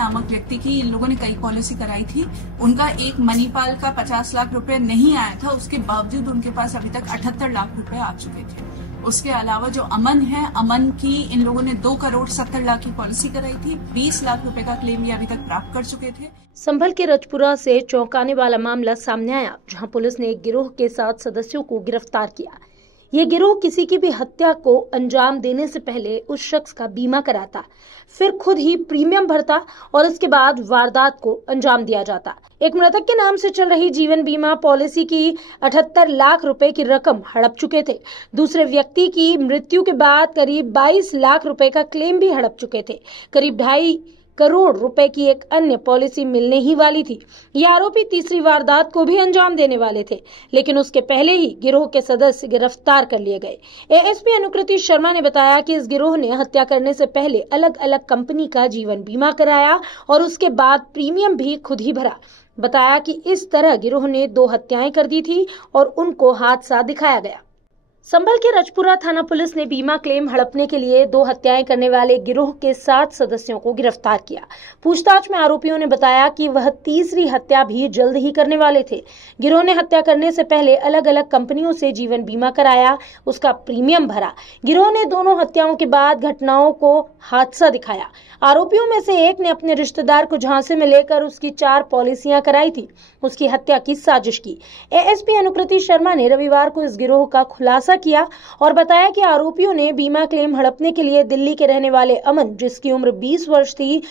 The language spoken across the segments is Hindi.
नामक व्यक्ति की इन लोगों ने कई पॉलिसी कराई थी। उनका एक मणिपाल का 50 लाख रुपए नहीं आया था, उसके बावजूद उनके पास अभी तक 78 लाख रुपए आ चुके थे। उसके अलावा जो अमन है, अमन की इन लोगों ने 2 करोड़ 70 लाख की पॉलिसी कराई थी। 20 लाख रुपए का क्लेम ये अभी तक प्राप्त कर चुके थे। संभल के रजपुरा से चौंकाने वाला मामला सामने आया, जहां पुलिस ने एक गिरोह के 7 सदस्यों को गिरफ्तार किया। ये गिरोह किसी की भी हत्या को अंजाम देने से पहले उस शख्स का बीमा कराता, फिर खुद ही प्रीमियम भरता और उसके बाद वारदात को अंजाम दिया जाता। एक मृतक के नाम से चल रही जीवन बीमा पॉलिसी की 78 लाख रुपए की रकम हड़प चुके थे। दूसरे व्यक्ति की मृत्यु के बाद करीब 22 लाख रुपए का क्लेम भी हड़प चुके थे। करीब 2.5 करोड़ रुपए की एक अन्य पॉलिसी मिलने ही वाली थी। ये आरोपी तीसरी वारदात को भी अंजाम देने वाले थे, लेकिन उसके पहले ही गिरोह के सदस्य गिरफ्तार कर लिए गए। एएसपी अनुकृति शर्मा ने बताया कि इस गिरोह ने हत्या करने से पहले अलग अलग कंपनी का जीवन बीमा कराया और उसके बाद प्रीमियम भी खुद ही भरा। बताया कि इस तरह गिरोह ने 2 हत्याएं कर दी थी और उनको हादसा दिखाया गया। संभल के रजपुरा थाना पुलिस ने बीमा क्लेम हड़पने के लिए 2 हत्याएं करने वाले गिरोह के 7 सदस्यों को गिरफ्तार किया। पूछताछ में आरोपियों ने बताया कि वह तीसरी हत्या भी जल्द ही करने वाले थे। गिरोह ने हत्या करने से पहले अलग अलग कंपनियों से जीवन बीमा कराया, उसका प्रीमियम भरा। गिरोह ने दोनों हत्याओं के बाद घटनाओं को हादसा दिखाया। आरोपियों में से एक ने अपने रिश्तेदार को झांसे में लेकर उसकी 4 पॉलिसियां कराई थी, उसकी हत्या की साजिश की। एएसपी अनुकृति शर्मा ने रविवार को इस गिरोह का खुलासा किया और बताया कि आरोपियों ने बीमा क्लेम हड़पने के लिए दिल्ली के रहने वाले अमन, जिसकी उम्र 20 वर्ष थी,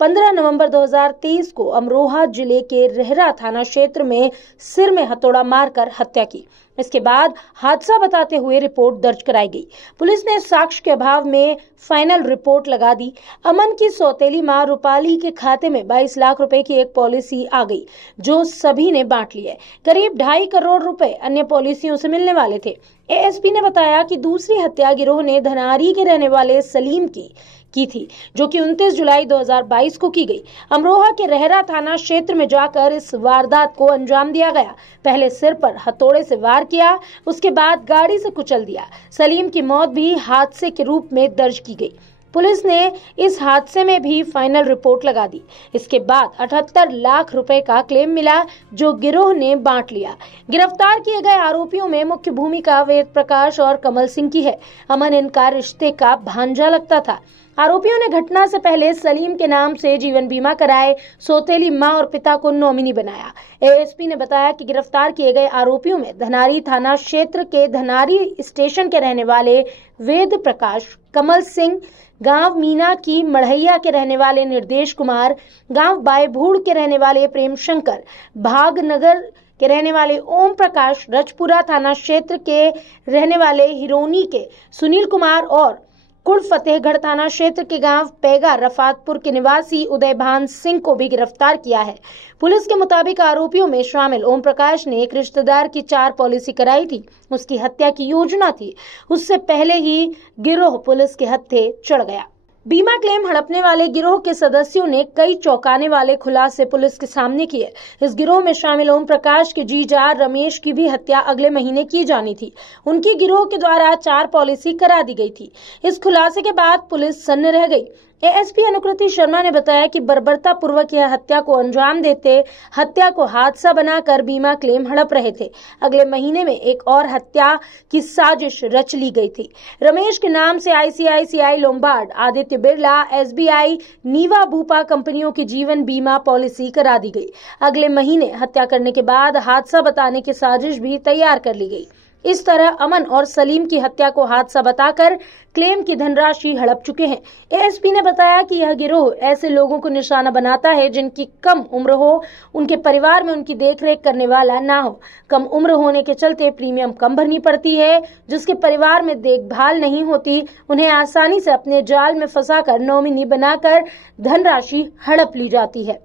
15 नवंबर 2023 को अमरोहा जिले के रेहरा थाना क्षेत्र में सिर में हथौड़ा मारकर हत्या की। इसके बाद हादसा बताते हुए रिपोर्ट दर्ज कराई गई। पुलिस ने साक्ष्य के अभाव में फाइनल रिपोर्ट लगा दी। अमन की सौतेली मां रूपाली के खाते में 22 लाख रुपए की एक पॉलिसी आ गई, जो सभी ने बांट ली है। करीब 2.5 करोड़ रुपए अन्य पॉलिसियों से मिलने वाले थे। एएसपी ने बताया कि दूसरी हत्या गिरोह ने धनारी के रहने वाले सलीम की थी, जो कि 29 जुलाई 2022 को की गई। अमरोहा के रेहरा थाना क्षेत्र में जाकर इस वारदात को अंजाम दिया गया। पहले सिर पर हथौड़े से वार किया, उसके बाद गाड़ी से कुचल दिया। सलीम की मौत भी हादसे के रूप में दर्ज की गई। पुलिस ने इस हादसे में भी फाइनल रिपोर्ट लगा दी। इसके बाद 78 लाख रुपए का क्लेम मिला, जो गिरोह ने बांट लिया। गिरफ्तार किए गए आरोपियों में मुख्य भूमिका वेद प्रकाश और कमल सिंह की है। अमन इनका रिश्ते का भांजा लगता था। आरोपियों ने घटना से पहले सलीम के नाम से जीवन बीमा कराए, सौतेली मां और पिता को नॉमिनी बनाया। एएसपी ने बताया कि गिरफ्तार किए गए आरोपियों में धनारी थाना क्षेत्र के धनारी स्टेशन के रहने वाले वेद प्रकाश, कमल सिंह, गांव मीना की मढ़ैया के रहने वाले निर्देश कुमार, गांव बायभूड़ के रहने वाले प्रेम शंकर, भागनगर के रहने वाले ओम प्रकाश, रजपुरा थाना क्षेत्र के रहने वाले हिरोनी के सुनील कुमार और कुड़ फतेहगढ़ थाना क्षेत्र के गांव पैगा रफातपुर के निवासी उदयभान सिंह को भी गिरफ्तार किया है। पुलिस के मुताबिक आरोपियों में शामिल ओम प्रकाश ने एक रिश्तेदार की 4 पॉलिसी कराई थी, उसकी हत्या की योजना थी। उससे पहले ही गिरोह पुलिस के हत्थे चढ़ गया। बीमा क्लेम हड़पने वाले गिरोह के सदस्यों ने कई चौंकाने वाले खुलासे पुलिस के सामने किए। इस गिरोह में शामिल ओम प्रकाश के जीजा रमेश की भी हत्या अगले महीने की जानी थी। उनकी गिरोह के द्वारा 4 पॉलिसी करा दी गई थी। इस खुलासे के बाद पुलिस सन्न रह गई। एएसपी अनुकृति शर्मा ने बताया कि बर्बरता पूर्वक यह हत्या को अंजाम देते हत्या को हादसा बनाकर बीमा क्लेम हड़प रहे थे। अगले महीने में एक और हत्या की साजिश रच ली गई थी। रमेश के नाम से ICICI Lombard, Aditya Birla, SBI, Niva Bupa कंपनियों की जीवन बीमा पॉलिसी करा दी गई। अगले महीने हत्या करने के बाद हादसा बताने की साजिश भी तैयार कर ली गई। इस तरह अमन और सलीम की हत्या को हादसा बताकर क्लेम की धनराशि हड़प चुके हैं। एएसपी ने बताया कि यह गिरोह ऐसे लोगों को निशाना बनाता है जिनकी कम उम्र हो, उनके परिवार में उनकी देखरेख करने वाला ना हो। कम उम्र होने के चलते प्रीमियम कम भरनी पड़ती है। जिसके परिवार में देखभाल नहीं होती, उन्हें आसानी से अपने जाल में फंसाकर नॉमिनी बनाकर धनराशि हड़प ली जाती है।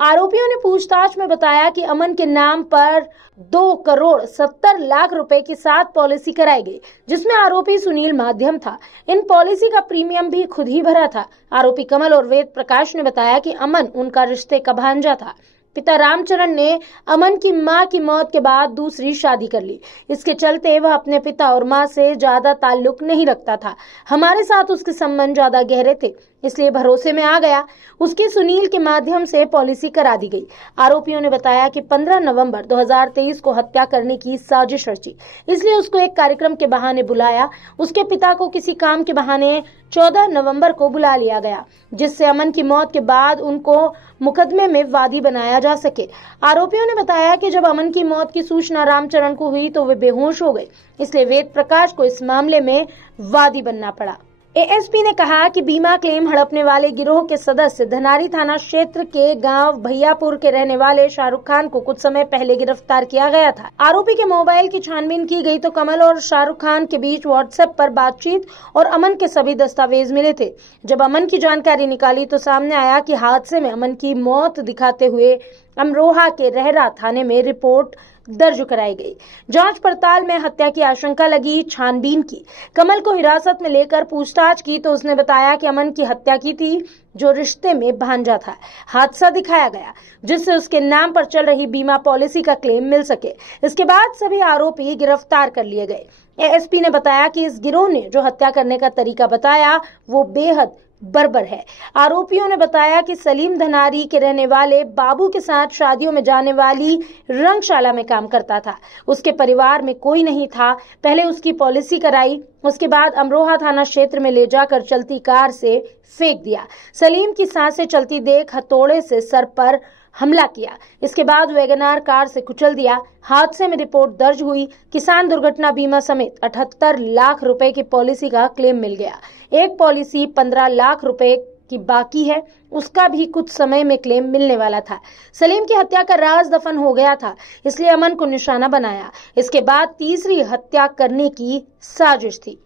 आरोपियों ने पूछताछ में बताया कि अमन के नाम पर 2 करोड़ 70 लाख रुपए की 7 पॉलिसी कराई गई, जिसमें आरोपी सुनील माध्यम था। इन पॉलिसी का प्रीमियम भी खुद ही भरा था। आरोपी कमल और वेद प्रकाश ने बताया कि अमन उनका रिश्ते का भांजा था। पिता रामचरण ने अमन की मां की मौत के बाद दूसरी शादी कर ली। इसके चलते वह अपने पिता और मां से ज्यादा ताल्लुक नहीं रखता था। हमारे साथ उसके संबंध ज्यादा गहरे थे। इसलिए भरोसे में आ गया। उसकी सुनील के माध्यम से पॉलिसी करा दी गई। आरोपियों ने बताया कि 15 नवंबर 2023 को हत्या करने की साजिश रची, इसलिए उसको एक कार्यक्रम के बहाने बुलाया। उसके पिता को किसी काम के बहाने 14 नवंबर को बुला लिया गया, जिससे अमन की मौत के बाद उनको मुकदमे में वादी बनाया जा सके। आरोपियों ने बताया कि जब अमन की मौत की सूचना रामचरण को हुई तो वे बेहोश हो गए, इसलिए वेद प्रकाश को इस मामले में वादी बनना पड़ा। एएसपी ने कहा कि बीमा क्लेम हड़पने वाले गिरोह के सदस्य धनारी थाना क्षेत्र के गांव भैयापुर के रहने वाले शाहरुख खान को कुछ समय पहले गिरफ्तार किया गया था। आरोपी के मोबाइल की छानबीन की गई तो कमल और शाहरुख खान के बीच व्हाट्सएप पर बातचीत और अमन के सभी दस्तावेज मिले थे। जब अमन की जानकारी निकाली तो सामने आया कि हादसे में अमन की मौत दिखाते हुए अमरोहा के रहरा थाने में रिपोर्ट दर्ज कराई गई। जांच पड़ताल में हत्या की आशंका लगी। छानबीन की, कमल को हिरासत में लेकर पूछताछ की तो उसने बताया कि अमन की हत्या की थी, जो रिश्ते में भांजा था। हादसा दिखाया गया जिससे उसके नाम पर चल रही बीमा पॉलिसी का क्लेम मिल सके। इसके बाद सभी आरोपी गिरफ्तार कर लिए गए। एएसपी ने बताया कि इस गिरोह ने जो हत्या करने का तरीका बताया वो बेहद बर्बर है। आरोपियों ने बताया कि सलीम धनारी के रहने वाले बाबू के साथ शादियों में जाने वाली रंगशाला में काम करता था। उसके परिवार में कोई नहीं था। पहले उसकी पॉलिसी कराई, उसके बाद अमरोहा थाना क्षेत्र में ले जाकर चलती कार से फेंक दिया। सलीम की सांसें चलती देख हथौड़े से सर पर हमला किया। इसके बाद वैगनार कार से कुचल दिया। हादसे में रिपोर्ट दर्ज हुई। किसान दुर्घटना बीमा समेत 78 लाख रुपए की पॉलिसी का क्लेम मिल गया। एक पॉलिसी 15 लाख रुपए की बाकी है, उसका भी कुछ समय में क्लेम मिलने वाला था। सलीम की हत्या का राज दफन हो गया था, इसलिए अमन को निशाना बनाया। इसके बाद तीसरी हत्या करने की साजिश थी।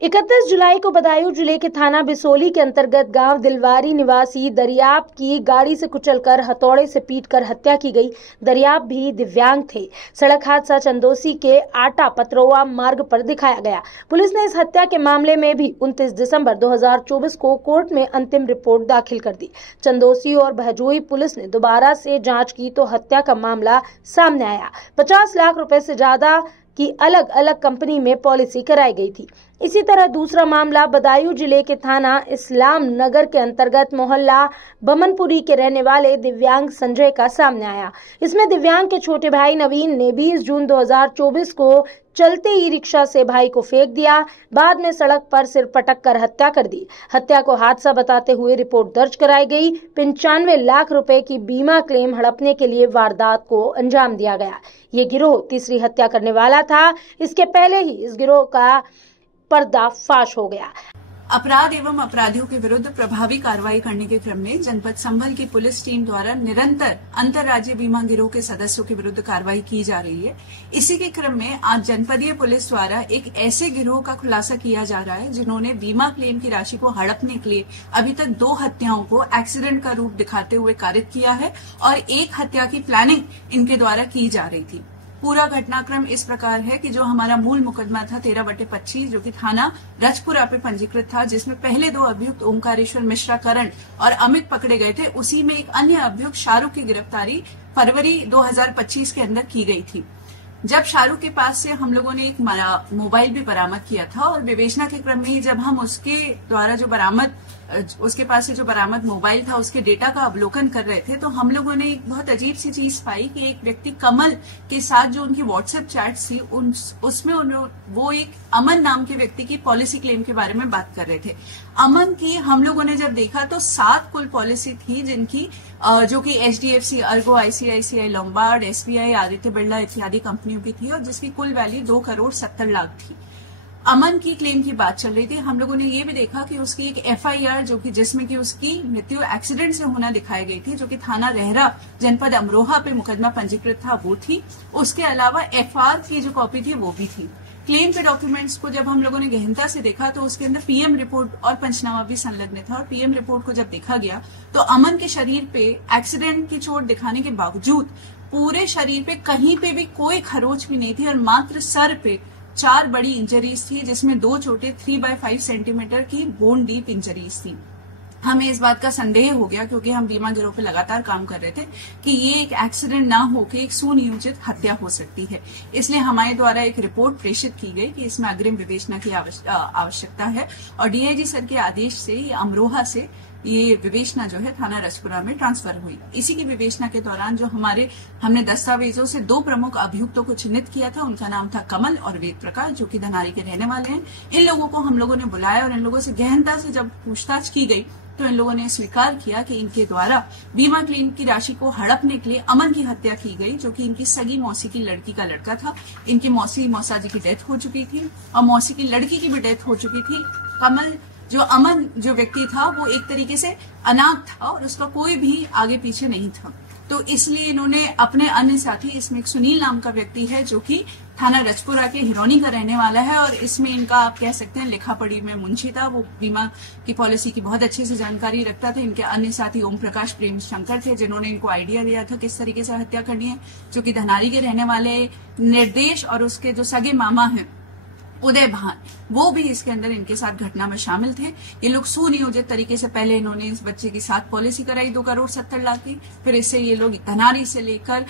31 जुलाई को बदायूं जिले के थाना बिसोली के अंतर्गत गांव दिलवारी निवासी दरियाब की गाड़ी से कुचलकर हथौड़े से पीटकर हत्या की गई। दरियाब भी दिव्यांग थे। सड़क हादसा चंदोसी के आटा पतरौआ मार्ग पर दिखाया गया। पुलिस ने इस हत्या के मामले में भी 29 दिसंबर 2024 को कोर्ट में अंतिम रिपोर्ट दाखिल कर दी। चंदोसी और भजोई पुलिस ने दोबारा से जाँच की तो हत्या का मामला सामने आया। 50 लाख रुपए से ज्यादा की अलग अलग कंपनी में पॉलिसी कराई गई थी। इसी तरह दूसरा मामला बदायूं जिले के थाना इस्लाम नगर के अंतर्गत मोहल्ला बमनपुरी के रहने वाले दिव्यांग संजय का सामने आया। इसमें दिव्यांग के छोटे भाई नवीन ने 20 जून 2024 को चलते ई रिक्शा से भाई को फेंक दिया। बाद में सड़क पर सिर पटक कर हत्या कर दी। हत्या को हादसा बताते हुए रिपोर्ट दर्ज कराई गई। 95 लाख रुपए की बीमा क्लेम हड़पने के लिए वारदात को अंजाम दिया गया। ये गिरोह तीसरी हत्या करने वाला था। इसके पहले ही इस गिरोह का पर्दाफाश हो गया। अपराध एवं अपराधियों के विरुद्ध प्रभावी कार्रवाई करने के क्रम में जनपद संभल की पुलिस टीम द्वारा निरंतर अंतर्राज्यीय बीमा गिरोह के सदस्यों के विरुद्ध कार्रवाई की जा रही है। इसी के क्रम में आज जनपदीय पुलिस द्वारा एक ऐसे गिरोह का खुलासा किया जा रहा है जिन्होंने बीमा क्लेम की राशि को हड़पने के लिए अभी तक 2 हत्याओं को एक्सीडेंट का रूप दिखाते हुए कारित किया है और एक हत्या की प्लानिंग इनके द्वारा की जा रही थी। पूरा घटनाक्रम इस प्रकार है कि जो हमारा मूल मुकदमा था 13/25 जो कि थाना रजपुरा पे पंजीकृत था, जिसमें पहले 2 अभियुक्त ओंकारेश्वर मिश्रा करण और अमित पकड़े गए थे, उसी में एक अन्य अभियुक्त शाहरुख की गिरफ्तारी फरवरी 2025 के अंदर की गई थी। जब शाहरुख के पास से हम लोगों ने एक मोबाइल भी बरामद किया था और विवेचना के क्रम में ही जब हम उसके पास से जो बरामद मोबाइल था उसके डेटा का अवलोकन कर रहे थे तो हम लोगों ने एक बहुत अजीब सी चीज पाई कि एक व्यक्ति कमल के साथ जो उनकी व्हाट्सएप चैट्स थी उसमें वो एक अमन नाम के व्यक्ति की पॉलिसी क्लेम के बारे में बात कर रहे थे। अमन की हम लोगों ने जब देखा तो 7 कुल पॉलिसी थी जिनकी जो कि HDFC, Ergo, ICICI, Lombard, SBI, Aditya Birla इत्यादि कंपनियों की थी और जिसकी कुल वैल्यू 2,70,00,000 थी। अमन की क्लेम की बात चल रही थी। हम लोगों ने ये भी देखा कि उसकी एक FIR जो कि जिसमें कि उसकी मृत्यु एक्सीडेंट से होना दिखाई गई थी, जो कि थाना रहरा जनपद अमरोहा पे मुकदमा पंजीकृत था वो थी। उसके अलावा FR की जो कॉपी थी वो भी थी। क्लेम के डॉक्यूमेंट्स को जब हम लोगों ने गहनता से देखा तो उसके अंदर PM रिपोर्ट और पंचनामा भी संलग्न था और PM रिपोर्ट को जब देखा गया तो अमन के शरीर पे एक्सीडेंट की चोट दिखाने के बावजूद पूरे शरीर पे कहीं पे भी कोई खरोच भी नहीं थी और मात्र सर पे 4 बड़ी इंजरीज थी, जिसमें 2 छोटे 3/5 सेंटीमीटर की बोन डीप इंजरीज थी। हमें इस बात का संदेह हो गया, क्योंकि हम बीमा गिरोह पे लगातार काम कर रहे थे, कि ये एक एक्सीडेंट ना होकर एक सुनियोजित हत्या हो सकती है। इसलिए हमारे द्वारा एक रिपोर्ट प्रेषित की गई कि इसमें अग्रिम विवेचना की आवश्यकता है, और डीआईजी सर के आदेश से अमरोहा से ये विवेचना जो है थाना रजपुरा में ट्रांसफर हुई। इसी की विवेचना के दौरान जो हमने दस्तावेजों से 2 प्रमुख अभियुक्तों को चिन्हित किया था, उनका नाम था कमल और वेद प्रकाश, जो कि धनारी के रहने वाले हैं। इन लोगों को हम लोगों ने बुलाया और इन लोगों से गहनता से जब पूछताछ की गई तो इन लोगों ने स्वीकार किया कि इनके द्वारा बीमा क्लेम की राशि को हड़पने के लिए अमन की हत्या की गई, जो कि इनकी सगी मौसी की लड़की का लड़का था। इनकी मौसाजी की डेथ हो चुकी थी और मौसी की लड़की की भी डेथ हो चुकी थी। कमल अमन जो व्यक्ति था वो एक तरीके से अनाथ था और उसका कोई भी आगे पीछे नहीं था। तो इसलिए इन्होंने अपने अन्य साथी, इसमें एक सुनील नाम का व्यक्ति है जो कि थाना रजपुरा के हिरोनी का रहने वाला है, और इसमें इनका आप कह सकते हैं लिखा पढ़ी में मुंशी था। वो बीमा की पॉलिसी की बहुत अच्छे से जानकारी रखता था। इनके अन्य साथी ओम प्रकाश प्रेम शंकर थे, जिन्होंने इनको आइडिया दिया था किस तरीके से हत्या करनी है, जो कि धनारी के रहने वाले निर्देश और उसके जो सगे मामा हैं उदय भान, वो भी इसके अंदर इनके साथ घटना में शामिल थे। ये लोग सुनियोजित तरीके से पहले इन्होंने इस बच्चे की साथ पॉलिसी कराई 2,70,00,000 की, फिर इससे ये लोग धनारी से लेकर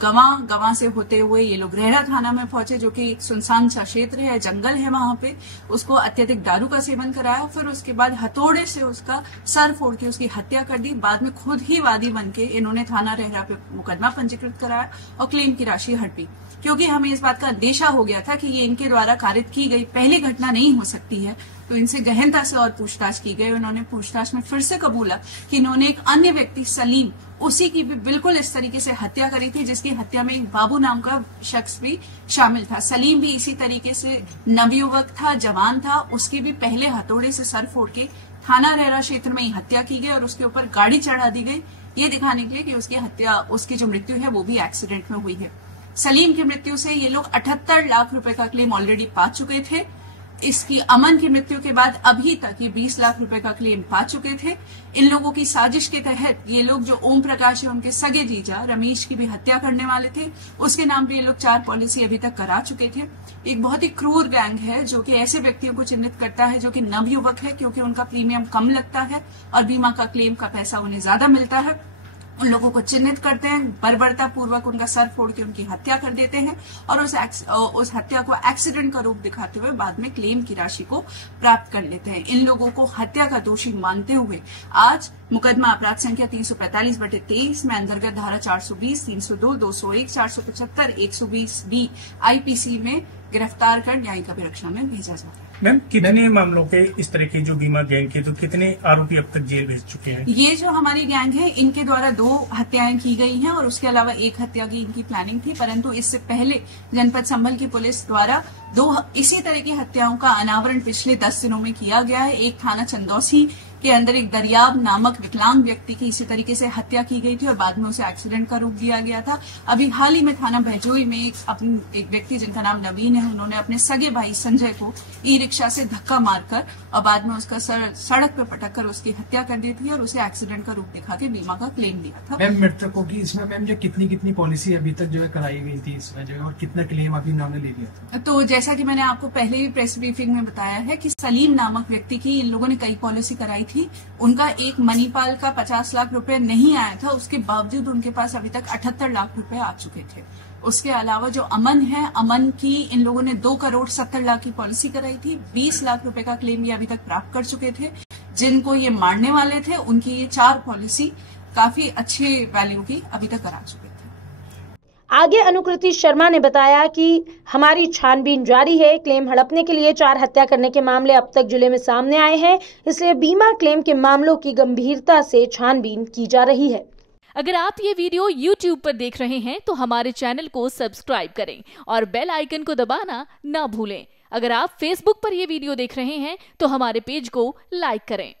गवा से होते हुए ये लोग रेहड़ा थाना में पहुंचे, जो कि एक सुनसान सा क्षेत्र है, जंगल है वहां पे। उसको अत्यधिक दारू का सेवन कराया, फिर उसके बाद हथौड़े से उसका सर फोड़ के उसकी हत्या कर दी। बाद में खुद ही वादी बनके इन्होंने थाना रेहड़ा पे मुकदमा पंजीकृत कराया और क्लेम की राशि हड़पी, क्योंकि हमें इस बात का अंदेशा हो गया था कि ये इनके द्वारा कारित की गई पहली घटना नहीं हो सकती है। तो इनसे गहनता से और पूछताछ की गई। उन्होंने पूछताछ में फिर से कबूला कि इन्होंने एक अन्य व्यक्ति सलीम, उसी की भी बिल्कुल इस तरीके से हत्या करी थी, जिसकी हत्या में एक बाबू नाम का शख्स भी शामिल था। सलीम भी इसी तरीके से नवयुवक था, जवान था, उसकी भी पहले हथौड़े से सर फोड़ के थाना रेहड़ा क्षेत्र में ही हत्या की गई और उसके ऊपर गाड़ी चढ़ा दी गई, ये दिखाने के लिए कि उसकी जो मृत्यु है वो भी एक्सीडेंट में हुई है। सलीम की मृत्यु से ये लोग 78 लाख रुपए का क्लेम ऑलरेडी पा चुके थे। इसकी अमन की मृत्यु के बाद अभी तक ये 20 लाख रुपए का क्लेम पा चुके थे। इन लोगों की साजिश के तहत ये लोग, जो ओम प्रकाश है उनके सगे जीजा रमेश की भी हत्या करने वाले थे, उसके नाम पे ये लोग 4 पॉलिसी अभी तक करा चुके थे। एक बहुत ही क्रूर गैंग है जो कि ऐसे व्यक्तियों को चिन्हित करता है जो कि नवयुवक है, क्योंकि उनका प्रीमियम कम लगता है और बीमा का क्लेम का पैसा उन्हें ज्यादा मिलता है। उन लोगों को चिन्हित करते हैं, बर्बरता पूर्वक उनका सर फोड़ के उनकी हत्या कर देते हैं और उस हत्या को एक्सीडेंट का रूप दिखाते हुए बाद में क्लेम की राशि को प्राप्त कर लेते हैं। इन लोगों को हत्या का दोषी मानते हुए आज मुकदमा अपराध संख्या 345/23 में अंतर्गत धारा 420, 302, 201, 475, 120B IPC में गिरफ्तार कर न्यायिक अभिरक्षा में भेजा जाता है। मैम, कितने मामलों के इस तरह के जो बीमा गैंग के, तो कितने आरोपी अब तक जेल भेज चुके हैं? ये जो हमारी गैंग है, इनके द्वारा 2 हत्याएं की गई हैं और उसके अलावा 1 हत्या की इनकी प्लानिंग थी, परंतु इससे पहले जनपद संभल की पुलिस द्वारा 2 इसी तरह की हत्याओं का अनावरण पिछले 10 दिनों में किया गया है। एक थाना चंदौसी के अंदर एक दरियाब नामक विकलांग व्यक्ति की इसी तरीके से हत्या की गई थी और बाद में उसे एक्सीडेंट का रूप दिया गया था। अभी हाल ही में थाना बहजोई में एक व्यक्ति जिनका नाम नवीन है, उन्होंने अपने सगे भाई संजय को ई रिक्शा से धक्का मारकर और बाद में उसका सड़क पर पटक कर उसकी हत्या कर दी थी और उसे एक्सीडेंट का रूप दिखा के बीमा का क्लेम लिया था। मैम, मृतकों की इसमें मैम जो कितनी पॉलिसी अभी तक जो है कराई गई थी इसमें जो है, और कितना क्लेम अभी नाम ने ले लिया था? तो जैसा कि मैंने आपको पहले ही प्रेस ब्रीफिंग में बताया है कि सलीम नामक व्यक्ति की इन लोगों ने कई पॉलिसी कराई थी। उनका एक मणिपाल का 50 लाख रुपए नहीं आया था, उसके बावजूद उनके पास अभी तक 78 लाख रुपए आ चुके थे। उसके अलावा जो अमन है, अमन की इन लोगों ने 2,70,00,000 की पॉलिसी कराई थी। 20 लाख रुपए का क्लेम ये अभी तक प्राप्त कर चुके थे। जिनको ये मारने वाले थे उनकी ये 4 पॉलिसी काफी अच्छे वैल्यू की अभी तक करा चुके थे। आगे अनुकृति शर्मा ने बताया कि हमारी छानबीन जारी है। क्लेम हड़पने के लिए 4 हत्या करने के मामले अब तक जिले में सामने आए हैं, इसलिए बीमा क्लेम के मामलों की गंभीरता से छानबीन की जा रही है। अगर आप ये वीडियो YouTube पर देख रहे हैं तो हमारे चैनल को सब्सक्राइब करें और बेल आइकन को दबाना ना भूलें। अगर आप Facebook पर ये वीडियो देख रहे हैं तो हमारे पेज को लाइक करें।